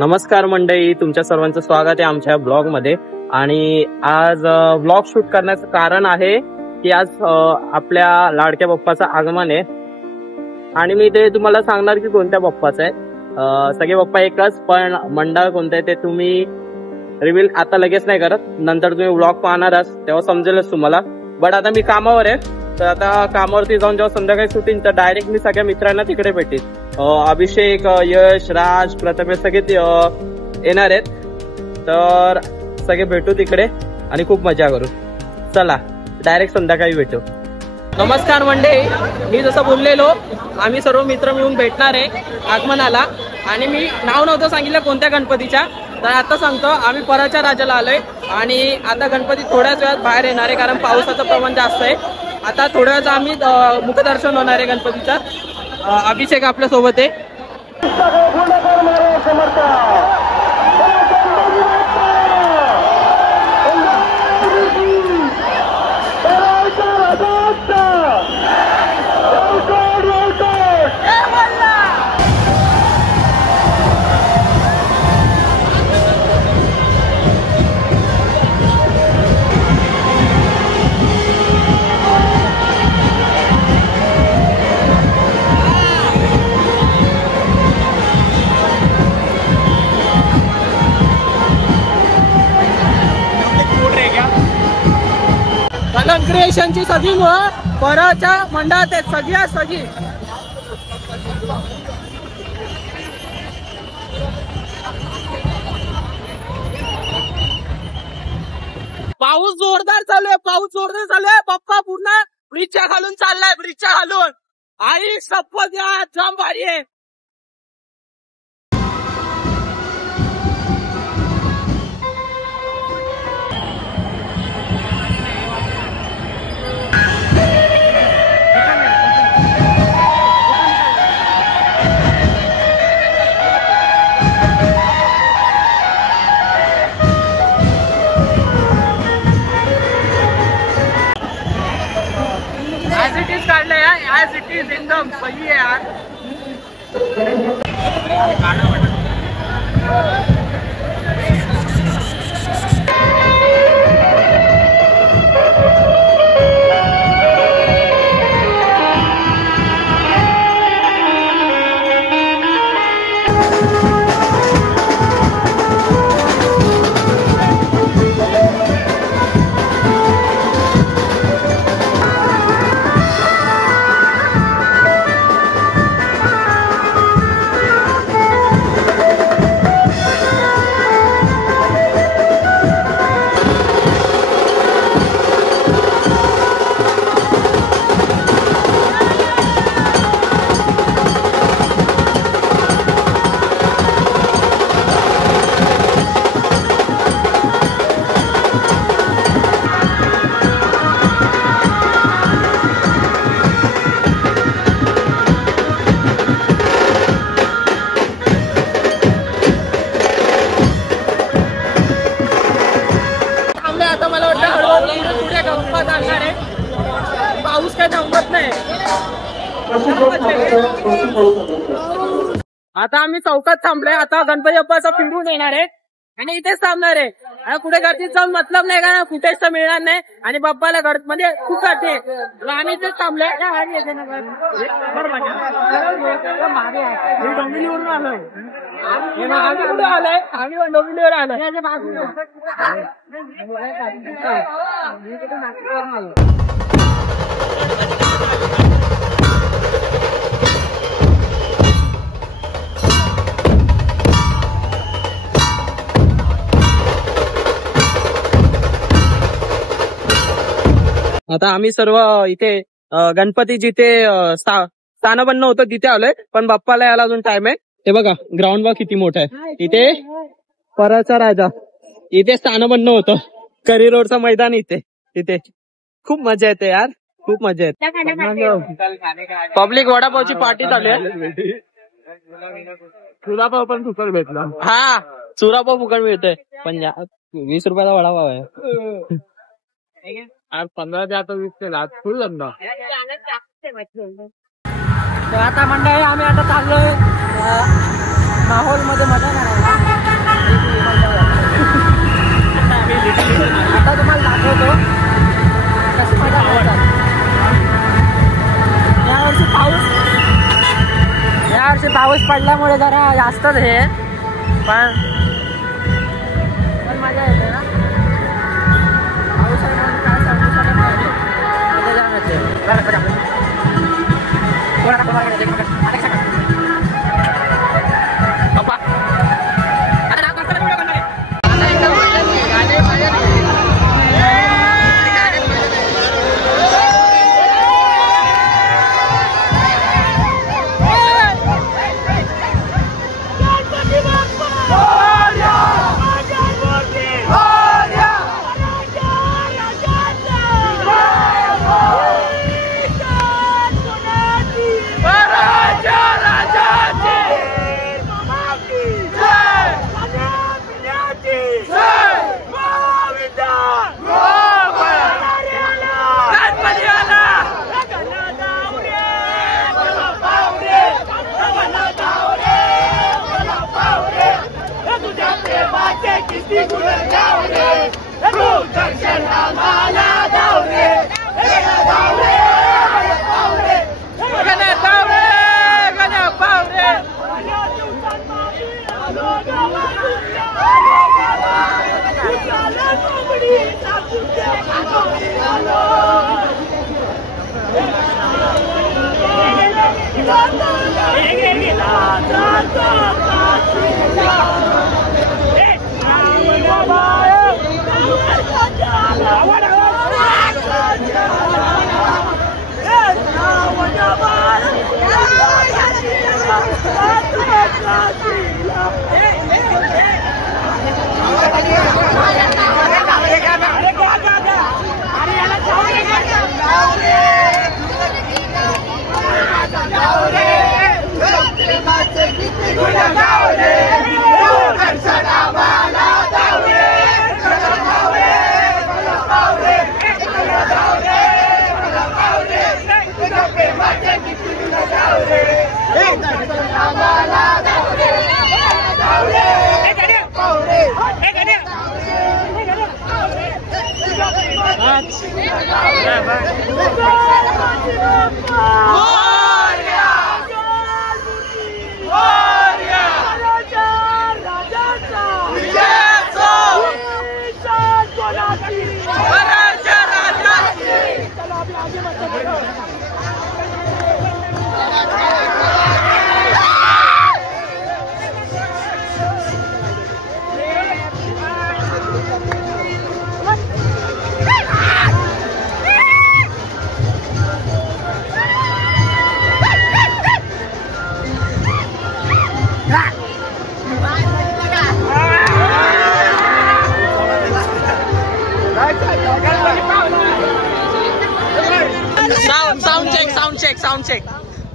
नमस्कार मंडळी, तुमच्या सर्वांचं स्वागत आहे आमच्या ब्लॉग मध्ये। आणि आज ब्लॉग शूट करण्याचं कारण आहे की आज आपल्या लाडक्या बाप्पाचं आगमन आहे आणि मी ते तुम्हाला सांगणार की कोणत्या बाप्पाचं आहे। सगळे बाप्पा एकच, पण मंडळ कोणतं आहे ते तुम्ही रिव्हील आता लगेच नाही करत, नंतर तुम्ही ब्लॉग पाहणारच तेव्हा समजेलच तुम्हाला। बट आता मी कामावर आहे, तर आता कामावरती जाऊन जेव्हा संध्याकाळी शूटिंग तर डायरेक्ट मी सगळ्या मित्रांना तिकडे भेटेल। अभिषेक, यश, राज, प्रथमेश सगळे येणार आहेत, तर सगळे भेटू तिकडे आणि खूप मजा करू। चला डायरेक्ट संध्याकाळी भेटू। नमस्कार मंडळी, मी जसं बोललेलो आम्ही सर्व मित्र मिळून भेटणार आहे आगमनाला। आणि मी नाव नव्हतं सांगितलं कोणत्या गणपतीच्या, तर आता सांगतो आम्ही परळच्या राजाला आलोय आणि आता गणपती थोड्याच वेळात बाहेर येणार आहे कारण पावसाचं प्रमाण जास्त आहे। आता थोड्या वेळात आम्ही मुखदर्शन होणार आहे गणपतीचं। अभिषेक आपल्या सोबत आहे। क्रिएशनची सगळी मुळे परळच्या मंडळात आहेत, सगळ्या सगळी। पाऊस जोरदार चालू आहे, बाप्पा पूर्ण ब्रिजच्या खालून चाललाय, ब्रिजच्या खालून। आई शपथ यार, जाम भारी आहे। काढलंय ऍज इट इज, एकदम सही आहे यार। पाऊस काय थांबत नाही। आता आम्ही चौकात थांबलोय, आता गणपती बाप्पाचा फिरून येणार आहे आणि इथेच थांबणार आहे। कुठे गर्दीत जाऊन मतलब नाही का, कुठेच तर मिळणार नाही आणि बाप्पाला घर म्हणजे खूप गर्दी आहे। आम्ही इथेच थांबलोय। डोंबिवलीवरून आलोय, आम्ही डोंबिवलीवर आलोय। आता आम्ही सर्व इथे गणपती जिथे स्थानबन्न होतं तिथे आलोय, पण बाप्पाला यायला अजून टाइम आहे। हे बघा ग्राउंड बघ किती मोठं आहे। इथे परळचा राजा इथे स्थानबन्न होतं, करी रोडचं मैदान इथे खूप मजा येते यार, खूप मजा येते। पब्लिक वडापावची पार्टी चालू आहे। चुरापाव पण फुकट भेटला। हा, चुरापाव फुकट मिळतोय, पण 20 रुपयाचा वडापाव आहे। 15 द्या तर 20 केला, फुल धंदा। तर आता मंडळी आम्ही आता चाललोय माहोल मध्ये मजा करायला। पाऊस पडल्यामुळे जरा जास्तच हे पण मजा येते ना पाऊस आहे म्हणून काय सांगू शकत नाही मजा जाम येते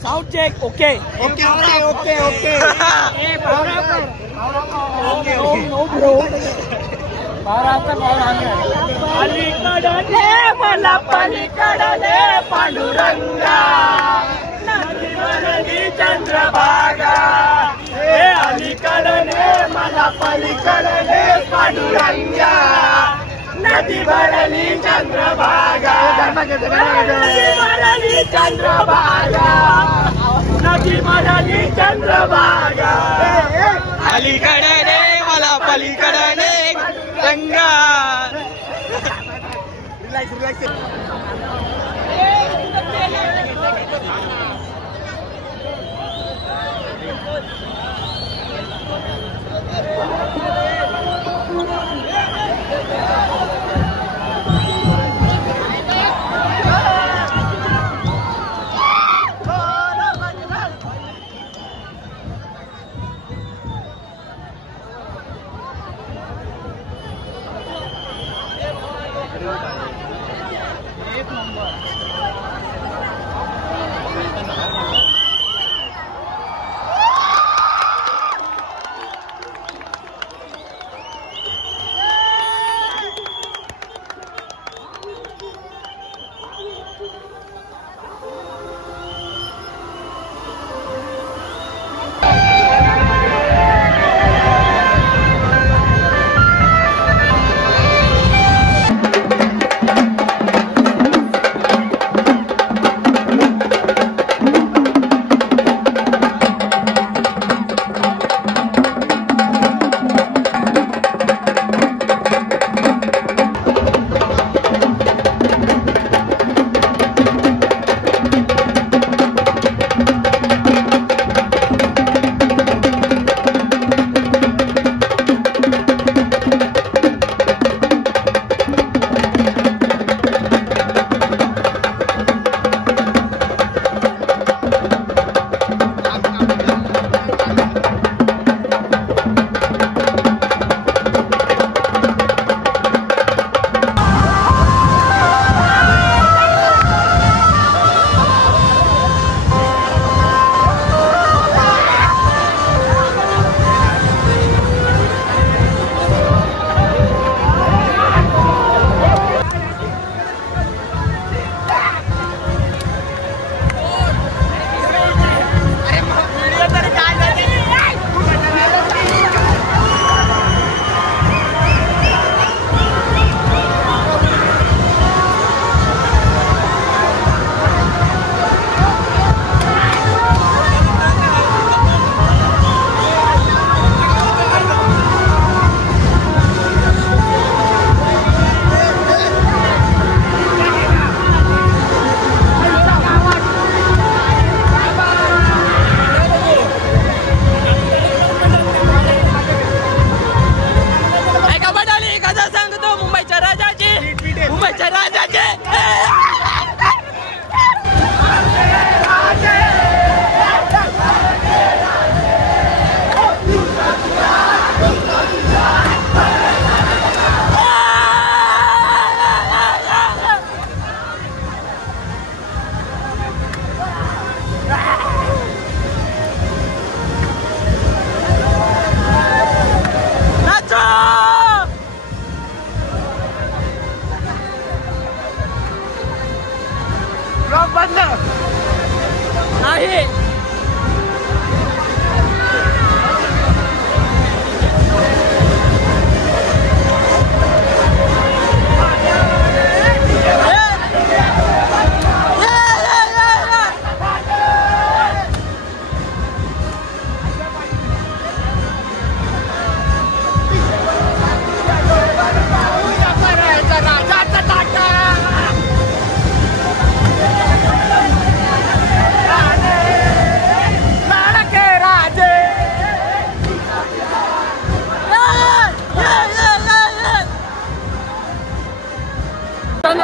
Sound check, okay. Okay. No, bro. पलीकडले मला पलीकडले पांडुरंगा नदी चंद्रभागा हे अलीकडले मला पलीकडले पांडुरंगा नदी भरली चंद्रभागा नदी भरली चंद्रभागा नदी भरली चंद्रभागा अलीकडे रे मला पलीकडे रे गंगा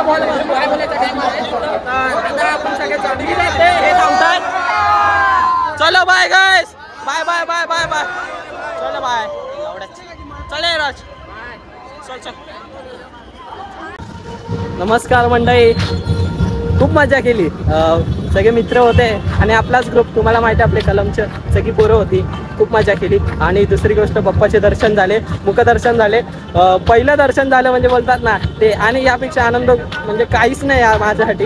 चलो bye guys, bye bye bye bye bye, चलो बाय, चले राज, चल चल. नमस्कार मंडळी, खूप मजा केली. सगळे मित्र होते आणि आपलाच ग्रुप, तुम्हाला माहिती आहे आपले कलमचे सगळी पोरं होती. खूप मजा केली. आणि दुसरी गोष्ट, बाप्पाचे दर्शन झाले, मुखदर्शन झाले. पहिलं दर्शन झालं म्हणजे बोलतात ना ते, आणि यापेक्षा आनंद म्हणजे काहीच नाही यार माझ्यासाठी.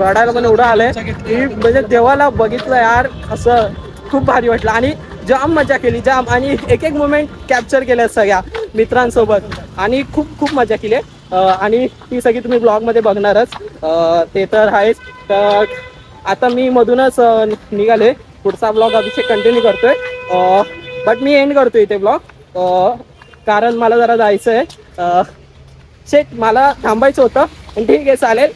रडायला पण एवढं आलंय की म्हणजे देवाला बघितलं यार, असं खूप भारी वाटलं. आणि जाम मजा केली, जाम. आणि एक एक मोमेंट कॅप्चर केल्या सगळ्या मित्रांसोबत आणि खूप खूप मजा केली. आणि ती सगळी तुम्ही ब्लॉगमध्ये बघणारच, ते तर आहेच. तर आता मी मधूनच निघाले, पुढचा ब्लॉग अभिषेक कंटिन्यू करतोय. बट मी एंड करतोय इथे ब्लॉग, कारण मला जरा जायचं आहे. शेट मला थांबायचं होतं, पण ठीक आहे चालेल,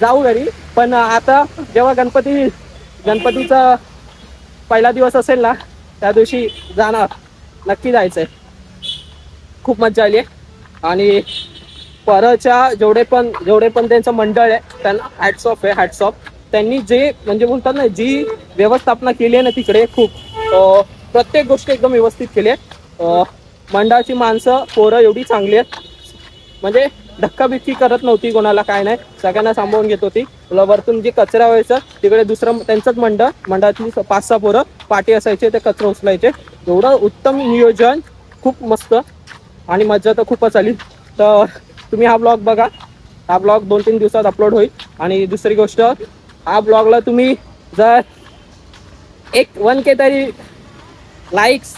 जाऊ घरी. पण आता जेव्हा गणपतीचा पहिला दिवस असेल ना, त्या दिवशी जाणार, नक्की जायचं आहे. खूप मजा आली आहे. आणि परच्या जेवढे पण त्यांचं मंडळ आहे त्यांना हॅट्स ऑफ आहे, हॅट्स ऑफ. त्यांनी जे म्हणजे बोलतात ना, जी व्यवस्थापना केली आहे ना तिकडे, खूप प्रत्येक गोष्ट एकदम व्यवस्थित केली आहे. मंडळाची माणसं, पोरं एवढी चांगली आहेत, म्हणजे धक्काबिक्की करत नव्हती कोणाला, काय नाही, सगळ्यांना सांभाळून घेत होती. वरतून जे कचरा व्हायचं तिकडे दुसरं त्यांचंच मंडळातली 5-6 पोरं पाठी असायचे, ते कचरा उचलायचे. एवढं उत्तम नियोजन, खूप मस्त. आणि मजा तर खूपच आली. तर तुम्ही हा ब्लॉग बघा, हा ब्लॉग 2-3 दिवसात अपलोड होईल. आणि दुसरी गोष्ट, हा ब्लॉगला तुम्ही जर 1K तरी लाईक्स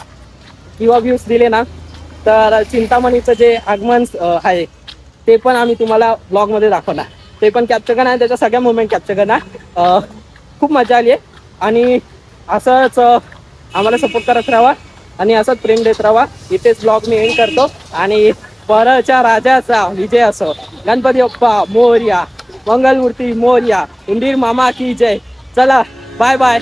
किंवा व्ह्यूज दिले ना, तर चिंतामणीचं जे आगमन आहे ते पण आम्ही तुम्हाला ब्लॉगमध्ये दाखवणार, ते पण कॅप्चर करणार, त्याच्या सगळ्या मुवमेंट कॅप्चर करणार. खूप मजा आली आहे. आणि असंच आम्हाला सपोर्ट करत राहा आणि असंच प्रेम देत राहा. इथेच ब्लॉग मी एंड करतो. आणि परच्या राजाचा विजय असो. गणपती बाप्पा मोरया, मंगलमूर्ती मोरया, उंदीर मामा की जय. चला बाय बाय.